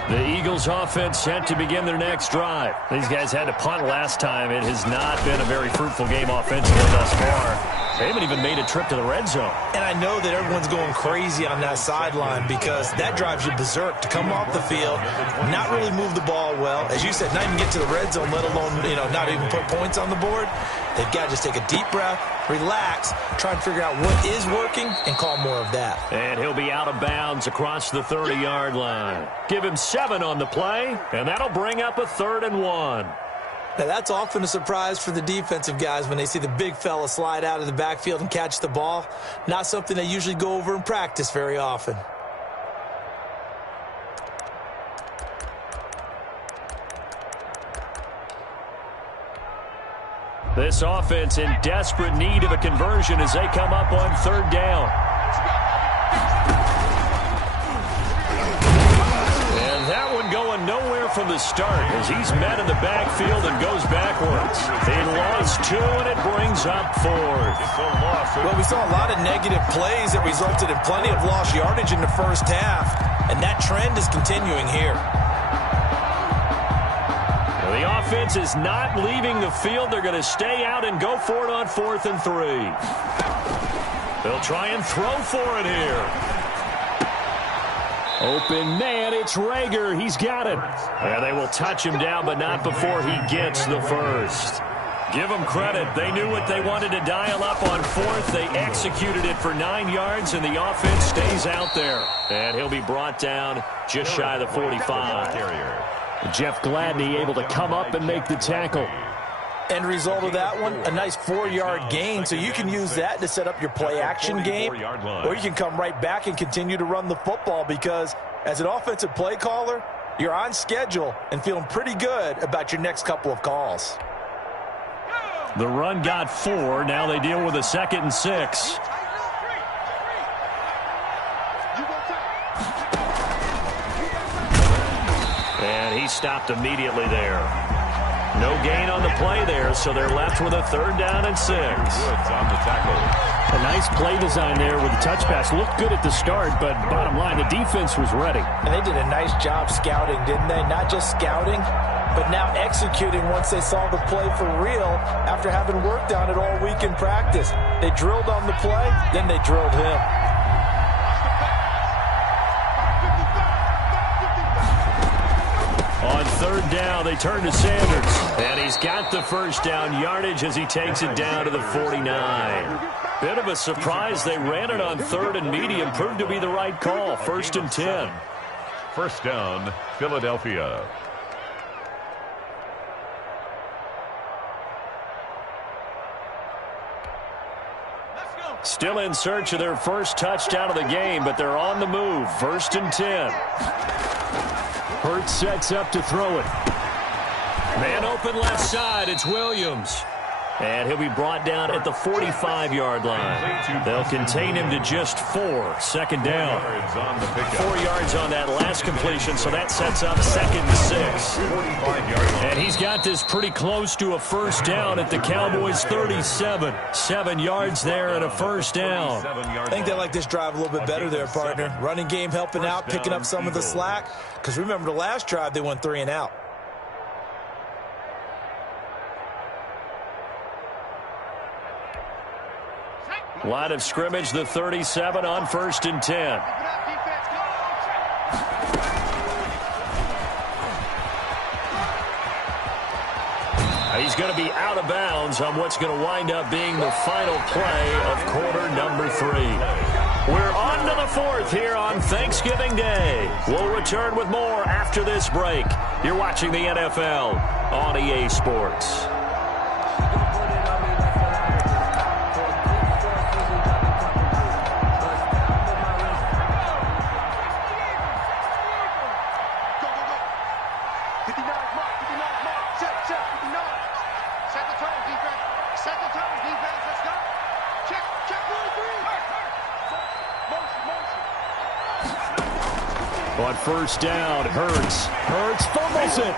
The Eagles offense set to begin their next drive. These guys had to punt last time. It has not been a very fruitful game offensively thus far. They haven't even made a trip to the red zone. And I know that everyone's going crazy on that sideline because that drives you berserk to come off the field, not really move the ball well. As you said, not even get to the red zone, let alone, not even put points on the board. They've got to just take a deep breath, relax, try and figure out what is working, and call more of that. And he'll be out of bounds across the 30-yard line. Give him 7 on the play, and that'll bring up a 3rd and 1. Now, that's often a surprise for the defensive guys when they see the big fella slide out of the backfield and catch the ball. Not something they usually go over in practice very often. This offense in desperate need of a conversion as they come up on 3rd down. And that one going nowhere from the start as he's met in the backfield and goes backwards. He lost 2, and it brings up 4th. Well, we saw a lot of negative plays that resulted in plenty of lost yardage in the first half, and that trend is continuing here. The offense is not leaving the field. They're going to stay out and go for it on 4th and 3. They'll try and throw for it here. Open man, it's Rager. He's got it. And they will touch him down, but not before he gets the first. Give them credit. They knew what they wanted to dial up on 4th. They executed it for 9 yards, and the offense stays out there. And he'll be brought down just shy of the 45. Jeff Gladney able to come up and make the tackle. End result of that one, a nice 4-yard gain, so you can use that to set up your play-action game, or you can come right back and continue to run the football because as an offensive play caller, you're on schedule and feeling pretty good about your next couple of calls. The run got 4. Now they deal with a 2nd and 6. And he stopped immediately there. No gain on the play there, so they're left with a 3rd down and 6. Woods on the tackle. A nice play design there with the touch pass. Looked good at the start, but bottom line, the defense was ready. And they did a nice job scouting, didn't they? Not just scouting, but now executing once they saw the play for real after having worked on it all week in practice. They drilled on the play, then they drilled him. On 3rd down, they turn to Sanders. And he's got the 1st down yardage as he takes it down to the 49. Bit of a surprise. They ran it on 3rd and medium. Proved to be the right call. 1st and 10. 1st down, Philadelphia. Still in search of their 1st touchdown of the game, but they're on the move. 1st and 10. Hurts sets up to throw it. Man open left side. It's Williams. And he'll be brought down at the 45-yard line. They'll contain him to just 4. 2nd down. 4 yards on that last completion, so that sets up 2nd and 6. And he's got this pretty close to a 1st down at the Cowboys' 37. 7 yards there and a 1st down. I think they like this drive a little bit better there, partner. Running game helping out, picking up some of the slack. Because remember the last drive, they went 3 and out. Line of scrimmage, the 37 on 1st and 10. He's going to be out of bounds on what's going to wind up being the final play of quarter number 3. We're on to the 4th here on Thanksgiving Day. We'll return with more after this break. You're watching the NFL on EA Sports. On 1st down, Hurts fumbles it.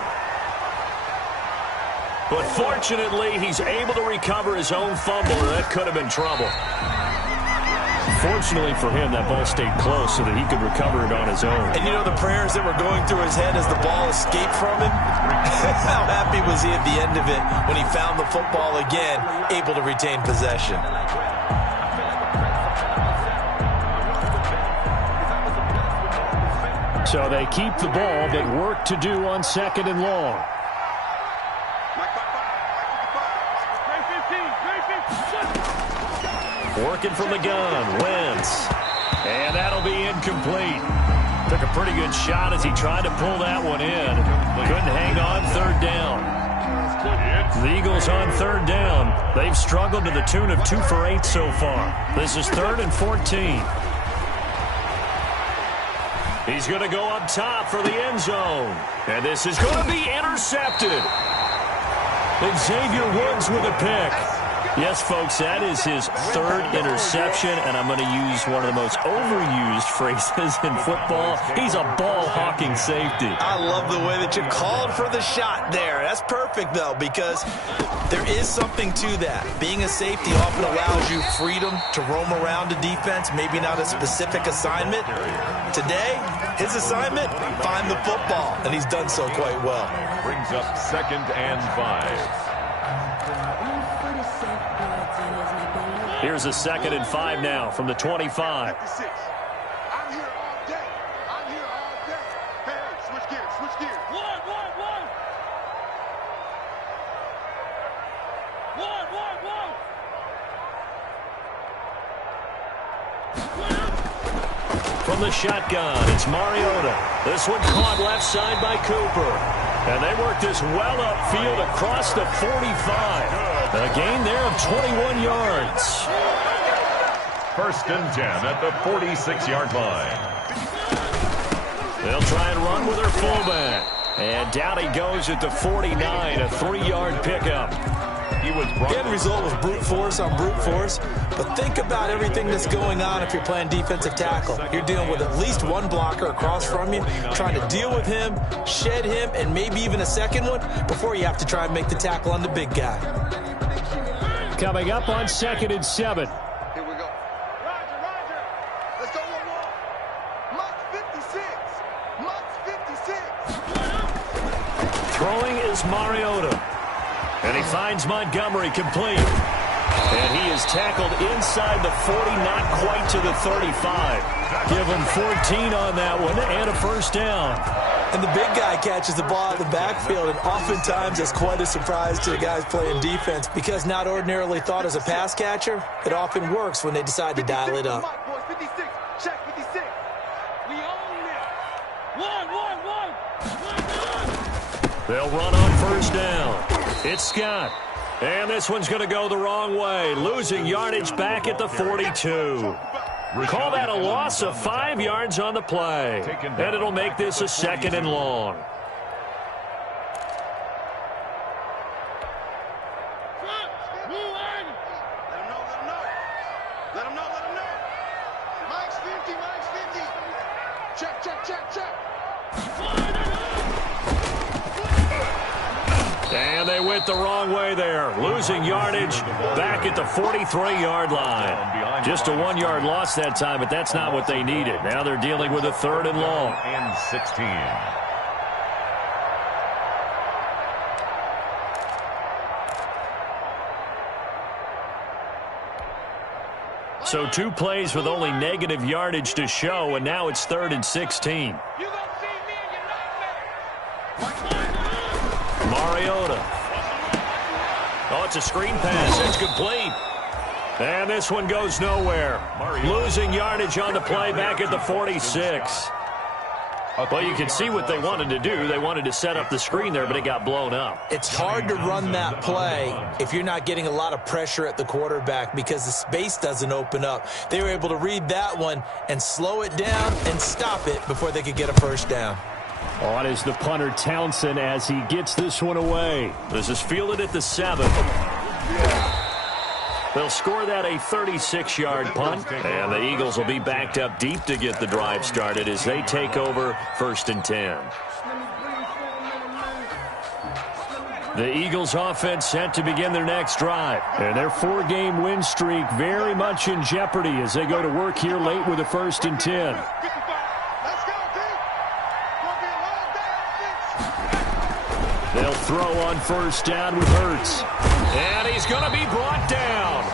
But fortunately, he's able to recover his own fumble, and that could have been trouble. Fortunately for him, that ball stayed close so that he could recover it on his own. And you know the prayers that were going through his head as the ball escaped from him? How happy was he at the end of it when he found the football again, able to retain possession? So they keep the ball, but work to do on 2nd and long. Working from the gun, Wentz. And that'll be incomplete. Took a pretty good shot as he tried to pull that one in. Couldn't hang on 3rd down. The Eagles on 3rd down. They've struggled to the tune of 2 for 8 so far. This is 3rd and 14. He's going to go up top for the end zone. And this is going to be intercepted. Xavier Woods with a pick. Yes, folks, that is his 3rd interception, and I'm going to use one of the most overused phrases in football. He's a ball-hawking safety. I love the way that you called for the shot there. That's perfect, though, because there is something to that. Being a safety often allows you freedom to roam around a defense, maybe not a specific assignment. Today, his assignment, find the football, and he's done so quite well. Brings up 2nd and 5. Here's a 2nd and 5 now from the 25. I'm here all day. I'm here all day. Hey, switch gears, switch gears. One. from the shotgun. It's Mariota. This one caught left side by Cooper. And they work this well upfield across the 45. A gain there of 21 yards. 1st and 10 at the 46-yard line. They'll try and run with their fullback. And down he goes at the 49, a 3-yard pickup. End result was brute force on brute force. But think about everything that's going on if you're playing defensive tackle. You're dealing with at least one blocker across from you, trying to deal with him, shed him, and maybe even a second one before you have to try and make the tackle on the big guy. Coming up on 2nd and 7. Here we go. Roger, Roger. Let's go one more. Mux 56. Mux 56. Throwing is Mariota. And he finds Montgomery complete. And he is tackled inside the 40, not quite to the 35. Give him 14 on that one and a 1st down. And the big guy catches the ball out of the backfield, and oftentimes it's quite a surprise to the guys playing defense because not ordinarily thought as a pass catcher, it often works when they decide to dial it up. 56. Check 56. We own it. One. They'll run on 1st down. It's Scott. And this one's going to go the wrong way. Losing yardage back at the 42. Call that a loss of 5 yards on the play. And it'll make this a 2nd and long. Let him know. Mike's 50. Check. And they went the wrong way there. Losing yardage back at the 43-yard line. Just a 1-yard loss that time, but that's not what they needed. Now they're dealing with a 3rd and long. And 16. So 2 plays with only negative yardage to show, and now it's 3rd and 16. Mariota. Oh, it's a screen pass. It's complete. And this one goes nowhere. Losing yardage on the play back at the 46. Well, you can see what they wanted to do. They wanted to set up the screen there, but it got blown up. It's hard to run that play if you're not getting a lot of pressure at the quarterback because the space doesn't open up. They were able to read that one and slow it down and stop it before they could get a 1st down. On is the punter Townsend as he gets this one away. This is fielded at the 7. They'll score that a 36-yard punt, and the Eagles will be backed up deep to get the drive started as they take over 1st and 10. The Eagles offense set to begin their next drive, and their 4-game win streak very much in jeopardy as they go to work here late with a 1st and 10. They'll throw on 1st down with Hurts. And he's going to be brought down.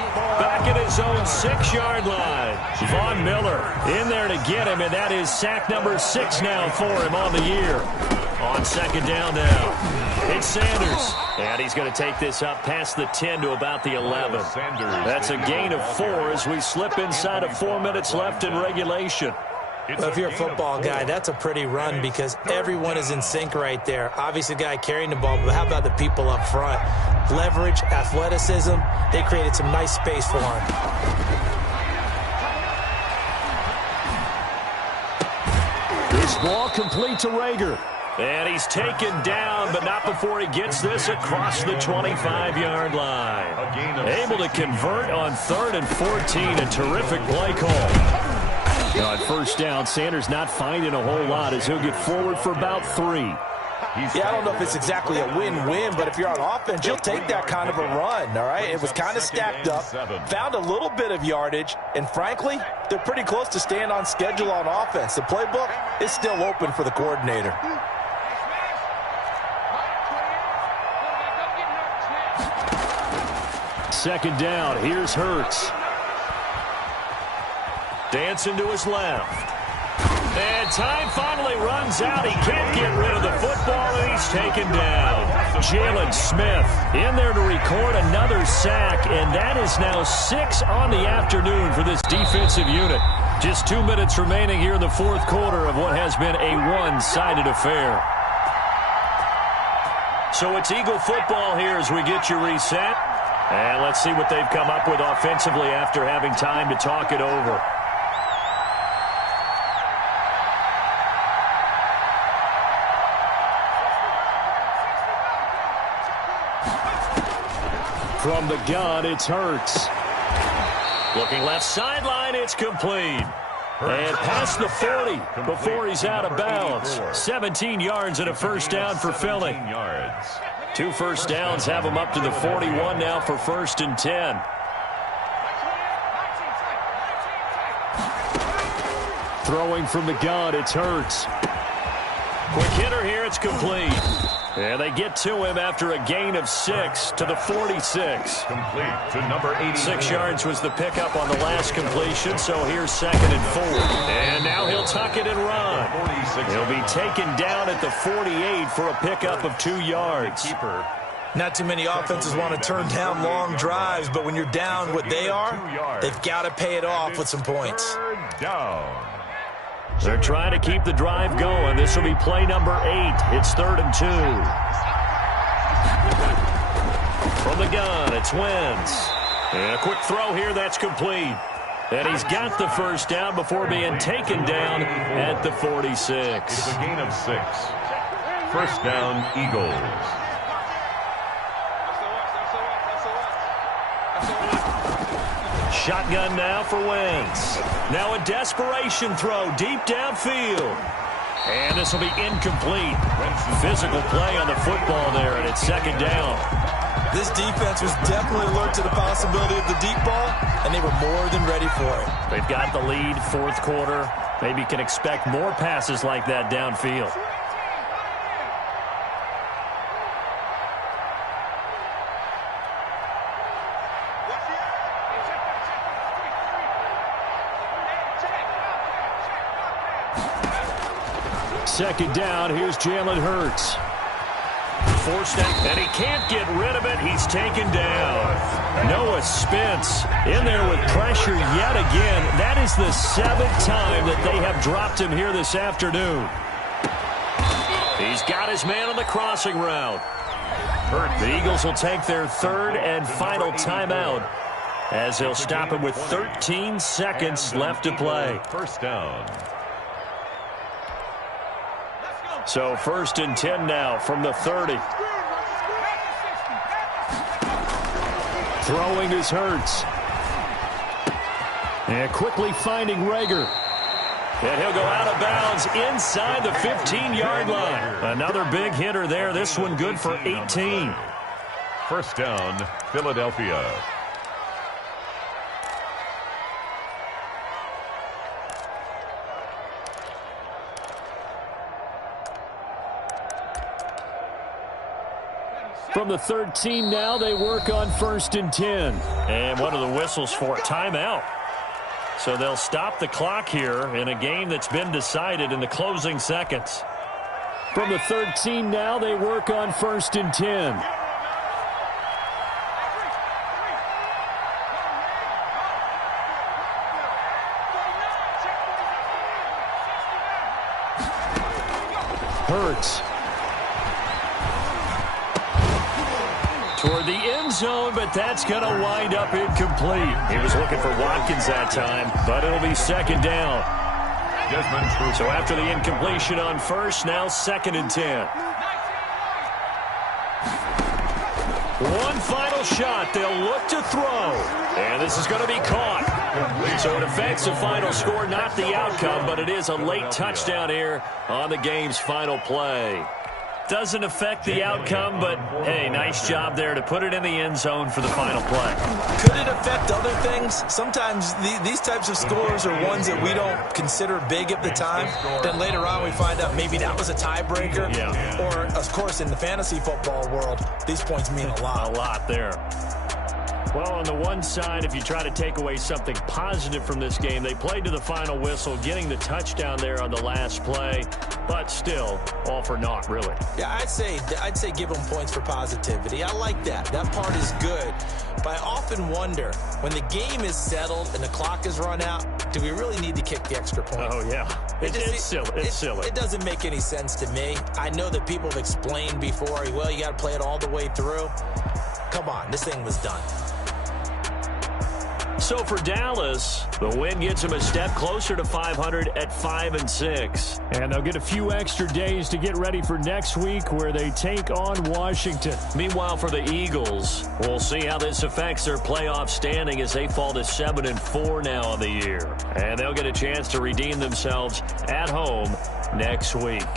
Back at his own 6-yard line. Von Miller in there to get him, and that is sack number 6 now for him on the year. On 2nd down now. It's Sanders. And he's going to take this up past the 10 to about the 11. That's a gain of 4 as we slip inside of 4 minutes left in regulation. Well, if you're a football guy, that's a pretty run because everyone is in sync right there. Obviously, the guy carrying the ball, but how about the people up front? Leverage, athleticism, they created some nice space for him. This ball complete to Rager. And he's taken down, but not before he gets this across the 25-yard line. Able to convert on 3rd and 14, a terrific play call. Now, on 1st down, Sanders not finding a whole lot as he'll get forward for about 3. Yeah, I don't know if it's exactly a win-win, but if you're on offense, you'll take that kind of a run, all right? It was kind of stacked up, found a little bit of yardage, and frankly, they're pretty close to staying on schedule on offense. The playbook is still open for the coordinator. Second down, here's Hurts. Dancing to his left. And time finally runs out. He can't get rid of the football, and he's taken down. Jalen Smith in there to record another sack, and that is now 6 on the afternoon for this defensive unit. Just 2 minutes remaining here in the fourth quarter of what has been a one-sided affair. So it's Eagle football here as we get you reset. And let's see what they've come up with offensively after having time to talk it over. From the gun, it's Hurts. Looking left sideline, it's complete. And past the 40 before he's out of bounds. 17 yards and a first down for Philly. 2 first downs have him up to the 41 now for 1st and 10. Throwing from the gun, it's Hurts. Quick hitter here, it's complete. And they get to him after a gain of 6 to the 46. Complete to number 80. 6 yards was the pickup on the last completion, so here's 2nd and 4. And now he'll tuck it and run. He'll be taken down at the 48 for a pickup of 2 yards. Not too many offenses want to turn down long drives, but when you're down what they are, they've got to pay it off with some points. Third down. They're trying to keep the drive going. This will be play number 8. It's 3rd and 2. From the gun, it's Wentz. And a quick throw here, that's complete. And he's got the first down before being taken down at the 46. It's a gain of 6. First down, Eagles. Shotgun now for Wentz. Now a desperation throw deep downfield. And this will be incomplete. Physical play on the football there, and it's 2nd down. This defense was definitely alert to the possibility of the deep ball, and they were more than ready for it. They've got the lead, 4th quarter. Maybe can expect more passes like that downfield. Second down, here's Jalen Hurts. Forced out, and he can't get rid of it. He's taken down. Noah Spence in there with pressure yet again. That is the 7th time that they have dropped him here this afternoon. He's got his man on the crossing route. The Eagles will take their 3rd and final timeout as they'll stop him with 13 seconds left to play. First down. So 1st and 10 now from the 30. Throwing is Hurts. And quickly finding Rager. And he'll go out of bounds inside the 15-yard line. Another big hitter there. This one good for 18. First down, Philadelphia. From the 13 now, they work on 1st and 10. And one of the whistles for timeout. So they'll stop the clock here in a game that's been decided in the closing seconds. From the 13 now, they work on 1st and 10. Hurts. Toward the end zone, but that's going to wind up incomplete. He was looking for Watkins that time, but it'll be 2nd down. So after the incompletion on 1st, now 2nd and 10. One final shot. They'll look to throw. And this is going to be caught. So it affects the final score, not the outcome, but it is a late touchdown here on the game's final play. Doesn't affect the outcome, but, hey, nice job there to put it in the end zone for the final play. Could it affect other things? Sometimes these types of scores are ones that we don't consider big at the time. Then later on we find out maybe that was a tiebreaker. Yeah. Or, of course, in the fantasy football world, these points mean a lot. A lot there. Well, on the one side, if you try to take away something positive from this game, they played to the final whistle, getting the touchdown there on the last play. but still, all for naught, really. Yeah, I'd say give them points for positivity. I like that. That part is good. But I often wonder, when the game is settled and the clock is run out, do we really need to kick the extra point? Oh, yeah. It's silly. It's silly. It doesn't make any sense to me. I know that people have explained before, well, you got to play it all the way through. Come on, this thing was done. So for Dallas, the win gets them a step closer to 500 at 5-6. And they'll get a few extra days to get ready for next week where they take on Washington. Meanwhile, for the Eagles, we'll see how this affects their playoff standing as they fall to 7-4 now on the year. And they'll get a chance to redeem themselves at home next week.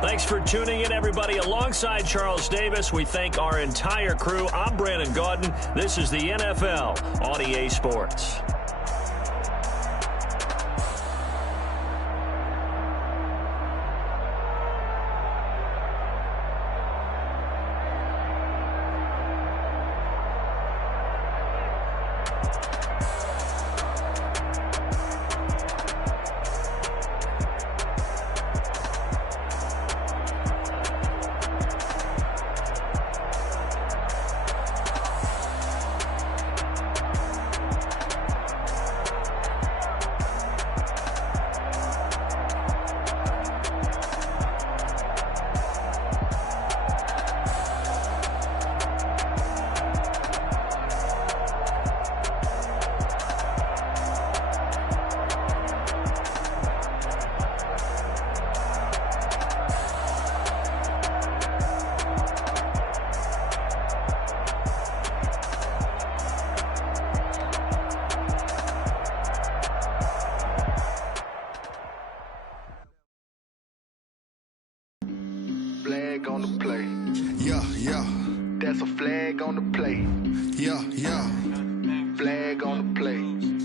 Thanks for tuning in, everybody. Alongside Charles Davis, we thank our entire crew. I'm Brandon Gaudin. This is the NFL on EA Sports. Flag on the play. Yeah, yeah. That's a flag on the play. Yeah, yeah. Flag on the play.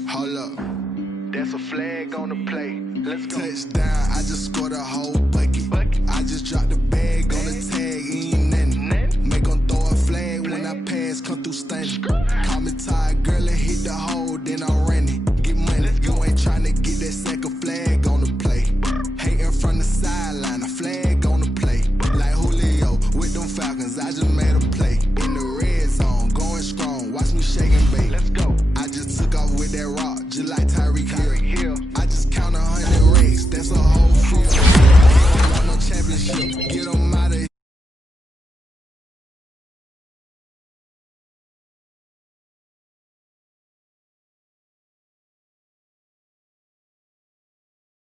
Hold up. That's a flag on the play. Let's go. Touchdown, I just scored a whole bucket. I just dropped the bag on the tag, ain't nothing. Make them throw a flag when I pass, come through stunning. Call me top.